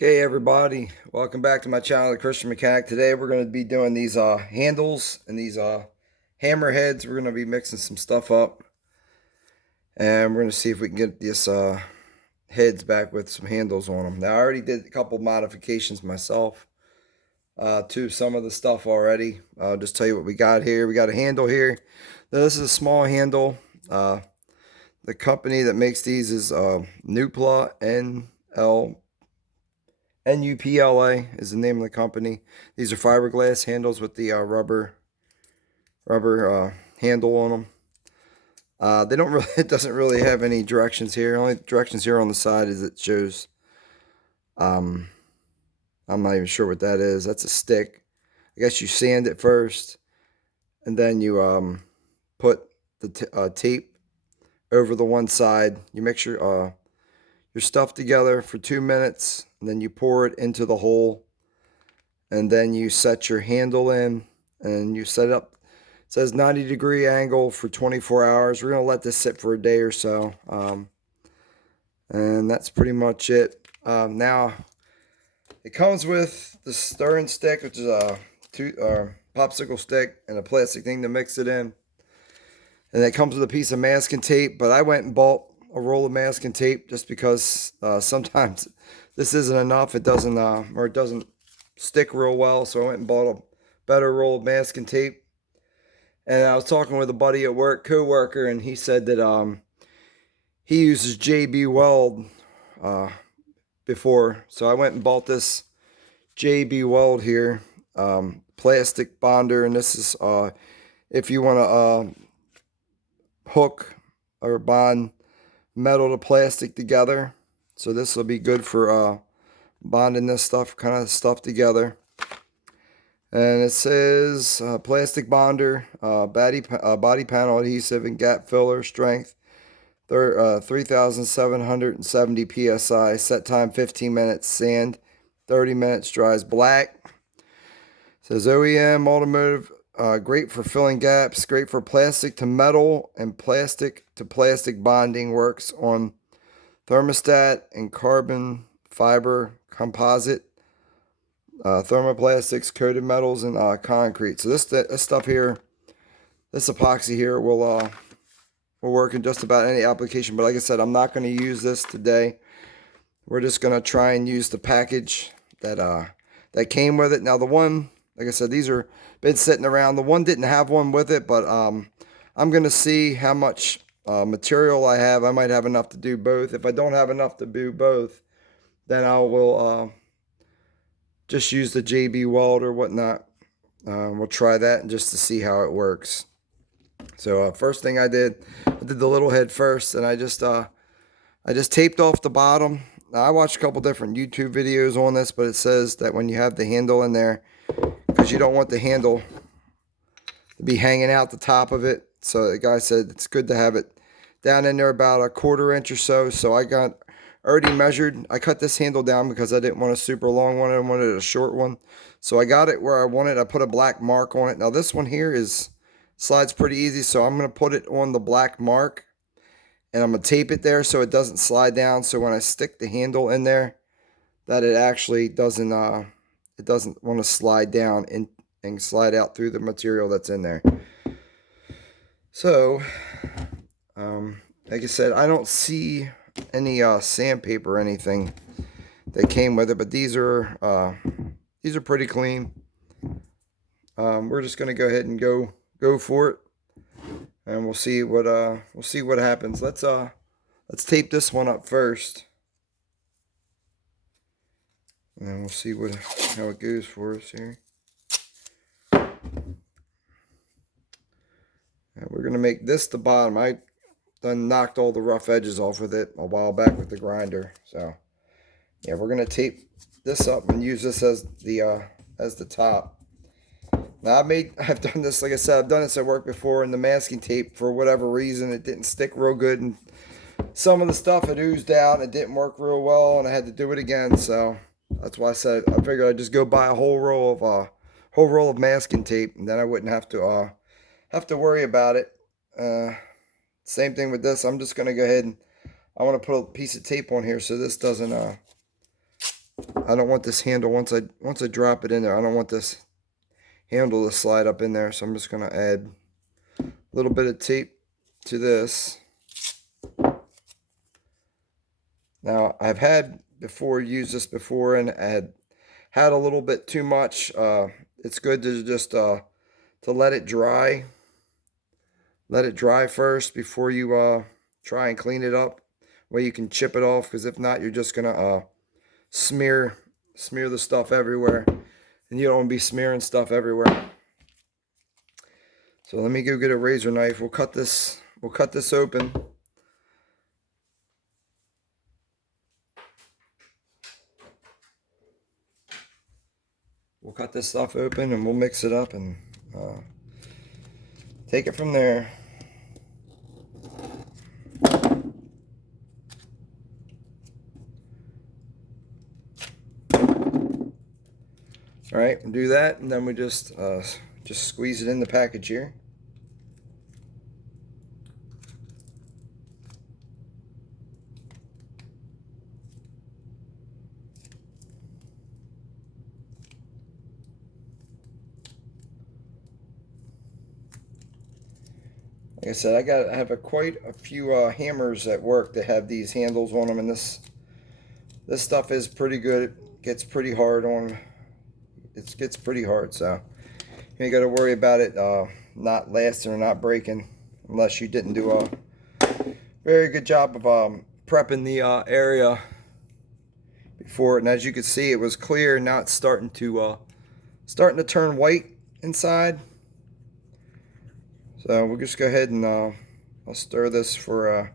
Okay, everybody, welcome back to my channel, The Christian Mechanic. Today we're going to be doing these handles and these hammer heads. We're going to be mixing some stuff up, and we're going to see if we can get these heads back with some handles on them. Now, I already did a couple modifications myself to some of the stuff already. I'll just tell you what we got here. We got a handle here. Now, this is a small handle. The company that makes these is Nupla, NUPLA is the name of the company. These are fiberglass handles with the rubber handle on them. They don't really. It doesn't really have any directions here. Only directions here on the side is it shows. I'm not even sure what that is. That's a stick. I guess you sand it first, and then you put the tape over the one side. You mix your stuff together for 2 minutes, and then you pour it into the hole, and then you set your handle in, and you set it up. It says 90-degree angle for 24 hours. We're going to let this sit for a day or so, and that's pretty much it. Now, it comes with the stirring stick, which is a popsicle stick, and a plastic thing to mix it in. And it comes with a piece of masking tape, but I went and bought a roll of masking tape just because sometimes this isn't enough. It doesn't stick real well, so I went and bought a better roll of masking tape. And I was talking with a buddy at work, co-worker, and he said that he uses JB Weld before, so I went and bought this JB Weld here, plastic bonder, and this is if you want to hook or bond metal to plastic together. So this will be good for bonding this kind of stuff together. And it says plastic bonder, body panel adhesive and gap filler, strength 3,770 psi, set time 15 minutes, sand 30 minutes, dries black. It says OEM automotive, great for filling gaps, great for plastic to metal and plastic to plastic bonding, works on thermostat and carbon fiber composite, thermoplastics, coated metals, and concrete. So this stuff here, this epoxy here will work in just about any application. But like I said, I'm not going to use this today. We're just going to try and use the package that came with it. Now the one, like I said, these are been sitting around. The one didn't have one with it, but I'm going to see how much material I have. I might have enough to do both. If I don't have enough to do both, then I will just use the JB Weld or whatnot. We'll try that just to see how it works. So first thing I did the little head first, and I just taped off the bottom. Now, I watched a couple different YouTube videos on this, but it says that when you have the handle in there, because you don't want the handle to be hanging out the top of it. So the guy said it's good to have it down in there about a 1/4 inch or so. So I got already measured. I cut this handle down because I didn't want a super long one. I wanted a short one. So I got it where I wanted. I put a black mark on it. Now this one here slides pretty easy. So I'm going to put it on the black mark, and I'm going to tape it there so it doesn't slide down. So when I stick the handle in there, that it actually doesn't want to slide down and slide out through the material that's in there. So, like I said, I don't see any sandpaper or anything that came with it, but these are pretty clean. We're just gonna go ahead and go for it, and we'll see what happens. Let's tape this one up first, and we'll see how it goes for us here. We're going to make this the bottom. I done knocked all the rough edges off with it a while back with the grinder. So, yeah, we're going to tape this up and use this as the top. Now, I've done this, like I said, I've done this at work before, and the masking tape, for whatever reason, it didn't stick real good, and some of the stuff had oozed out, and it didn't work real well, and I had to do it again. So that's why I figured I'd just go buy a whole roll of masking tape, and then I wouldn't have to worry about it. Same thing with this. I'm just going to go ahead and I want to put a piece of tape on here so this doesn't I don't want this handle, once I drop it in there, I don't want this handle to slide up in there. So I'm just going to add a little bit of tape to this. Now, I've used this before, and I had a little bit too much. It's good to just to let it dry. Let it dry first before you try and clean it up. Where you can chip it off, because if not, you're just gonna smear the stuff everywhere, and you don't want to be smearing stuff everywhere. So let me go get a razor knife. We'll cut this open. We'll cut this stuff open and we'll mix it up and take it from there. All right, we'll do that, and then we just squeeze it in the package here. Like I said, I have quite a few hammers at work that have these handles on them, and this stuff is pretty good. It gets pretty hard on. It gets pretty hard, so you ain't got to worry about it not lasting or not breaking, unless you didn't do a very good job of prepping the area before. And as you can see, it was clear. Now it's starting to turn white inside. So we'll just go ahead and I'll stir this for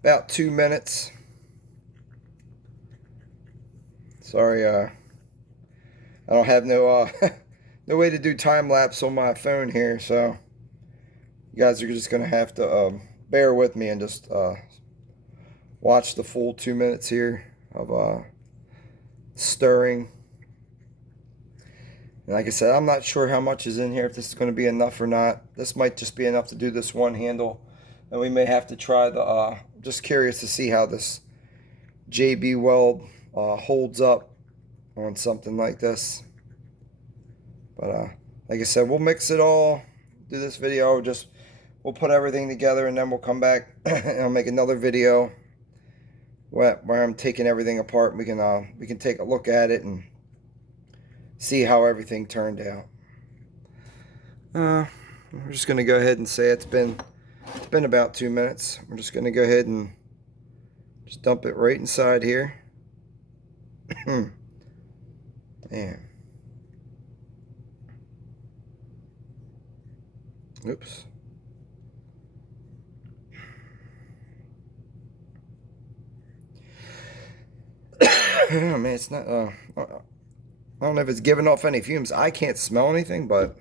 about 2 minutes. Sorry, I don't have no no way to do time lapse on my phone here, so you guys are just gonna have to bear with me and just watch the full 2 minutes here of stirring. And like I said, I'm not sure how much is in here, if this is going to be enough or not. This might just be enough to do this one handle, and we may have to try the just curious to see how this JB Weld holds up on something like this. But like I said, we'll mix it all, do this video, we'll put everything together, and then we'll come back and I'll make another video where I'm taking everything apart, and we can take a look at it and see how everything turned out. We're just gonna go ahead and say it's been about 2 minutes. We're just gonna go ahead and just dump it right inside here. And oops. Oh man, it's not I don't know if it's giving off any fumes. I can't smell anything, but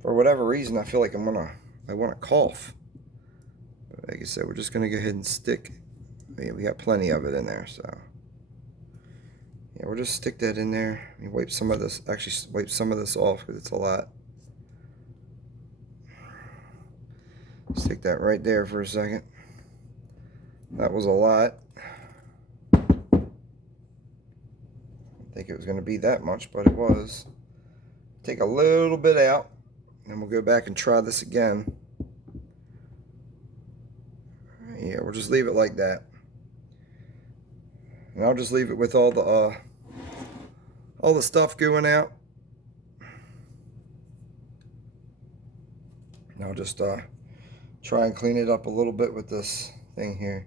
for whatever reason I feel like I want to cough. But like I said, we're just gonna go ahead and stick. We got plenty of it in there, so yeah, we'll just stick that in there. Let me wipe some of this. Actually, wipe some of this off because it's a lot. Stick that right there for a second. That was a lot. I didn't think it was going to be that much, but it was. Take a little bit out, and we'll go back and try this again. Yeah, we'll just leave it like that. And I'll just leave it with all the stuff going out. And I'll just try and clean it up a little bit with this thing here.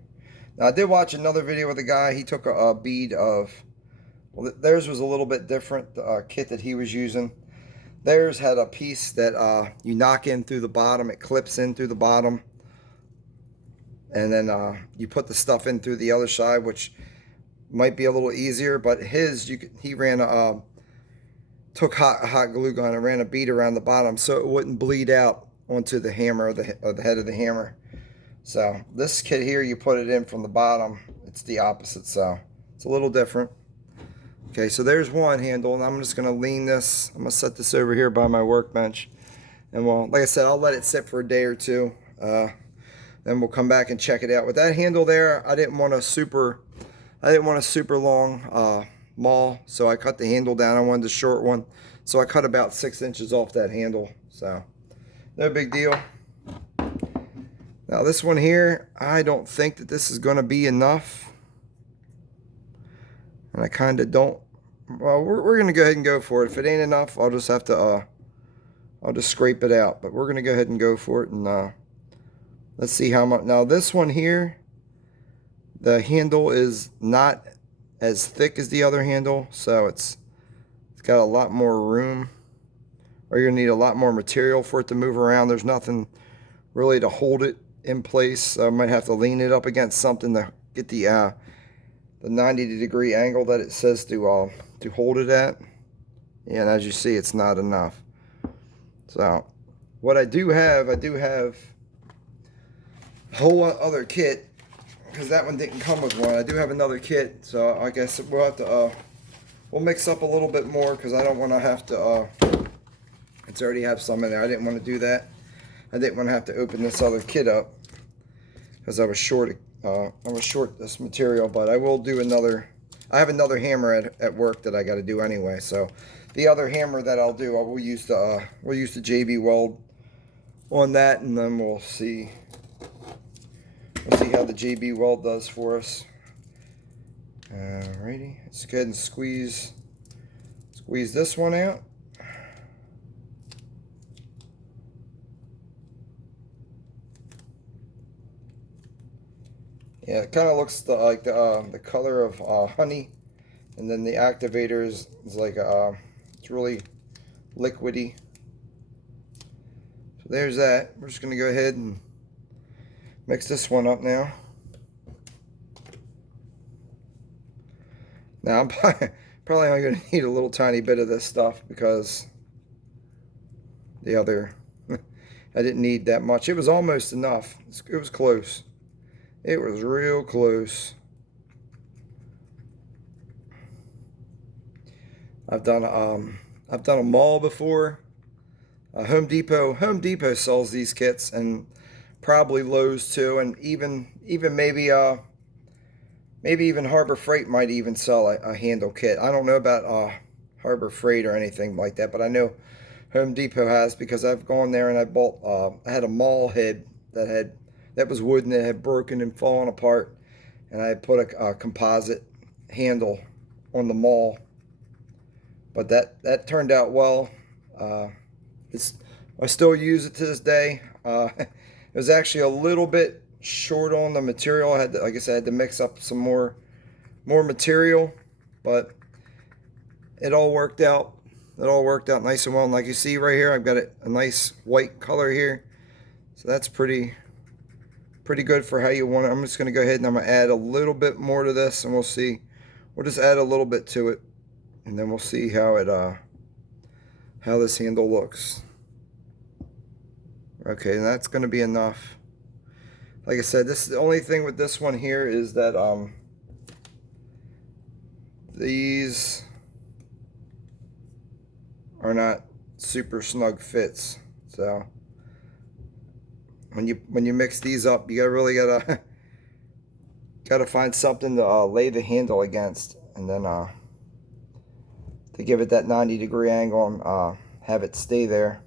Now I did watch another video with a guy. He took a bead of, well, theirs was a little bit different, the kit that he was using. Theirs had a piece that you knock in through the bottom. It clips in through the bottom. And then you put the stuff in through the other side, which might be a little easier. But his, he ran took hot glue gun and ran a bead around the bottom so it wouldn't bleed out onto the hammer or the head of the hammer. So this kit here, you put it in from the bottom. It's the opposite, so it's a little different. Okay, so there's one handle, and I'm just gonna lean this. I'm gonna set this over here by my workbench, and well, like I said, I'll let it sit for a day or two. Then we'll come back and check it out. With that handle there, I didn't want a super long maul, so I cut the handle down. I wanted the short one, so I cut about 6 inches off that handle. So no big deal. Now this one here, I don't think that this is going to be enough, and I kind of don't. Well, we're going to go ahead and go for it. If it ain't enough, I'll just have to I'll just scrape it out. But we're going to go ahead and go for it, and let's see how much. Now this one here, the handle is not as thick as the other handle, so it's got a lot more room, or you're going to need a lot more material for it to move around. There's nothing really to hold it in place. I might have to lean it up against something to get the 90-degree angle that it says to hold it at. Yeah, and as you see, it's not enough. So what I do have a whole other kit, because that one didn't come with one. I do have another kit, so I guess we'll have to we'll mix up a little bit more, because I don't want to have to it's already have some in there. I didn't want to do that. I didn't want to have to open this other kit up, because I was short this material. But I will do another. I have another hammer at work that I got to do anyway. So the other hammer that I'll do, we'll use the JB Weld on that, and then we'll see how the JB Weld does for us. Alrighty, let's go ahead and squeeze this one out. Yeah, it kind of looks like the color of honey, and then the activator is like it's really liquidy. So there's that. We're just gonna go ahead and mix this one up now. Now I'm probably only gonna need a little tiny bit of this stuff, because the other I didn't need that much. It was almost enough. It was close. It was real close. I've done a maul before. Home Depot sells these kits, and probably Lowe's too, and even maybe even Harbor Freight might even sell a handle kit. I don't know about Harbor Freight or anything like that, but I know Home Depot has, because I've gone there and I bought I had a maul head that was wooden, that had broken and fallen apart, and I had put a composite handle on the maul. But that turned out well. I still use it to this day. It was actually a little bit short on the material. I had to, like I said, I had to mix up some more material, but it all worked out. It all worked out nice and well. And like you see right here, I've got a nice white color here, so that's pretty good for how you want it. I'm just going to go ahead and I'm going to add a little bit more to this, and we'll see. We'll just add a little bit to it, and then we'll see how this handle looks. Okay, and that's going to be enough. Like I said, this is the only thing with this one here is that these are not super snug fits. So when you mix these up, you gotta find something to lay the handle against, and then to give it that 90-degree angle and have it stay there.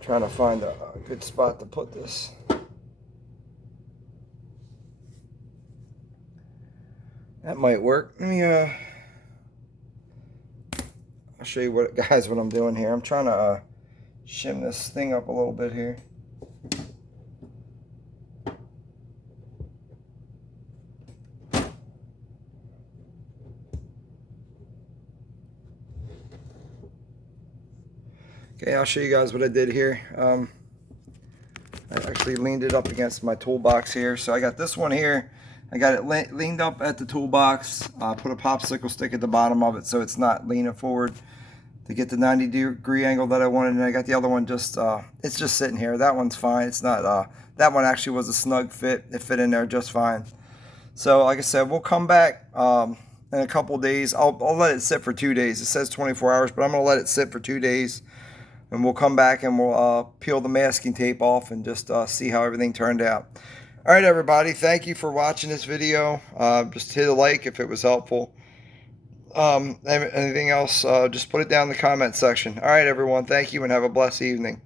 Trying to find a good spot to put this. That might work. Let me I'll show you what I'm doing here. I'm trying to shim this thing up a little bit here. Okay, I'll show you guys what I did here. I actually leaned it up against my toolbox here. So I got this one here. I got it leaned up at the toolbox. Put a popsicle stick at the bottom of it so it's not leaning forward to get the 90-degree angle that I wanted. And I got the other one just, it's just sitting here. That one's fine. It's not, that one actually was a snug fit. It fit in there just fine. So like I said, we'll come back in a couple days. I'll let it sit for 2 days. It says 24 hours, but I'm going to let it sit for 2 days. and we'll come back and we'll peel the masking tape off and just see how everything turned out. All right, everybody, thank you for watching this video. Just hit a like if it was helpful. Anything else, just put it down in the comment section. All right, everyone, thank you and have a blessed evening.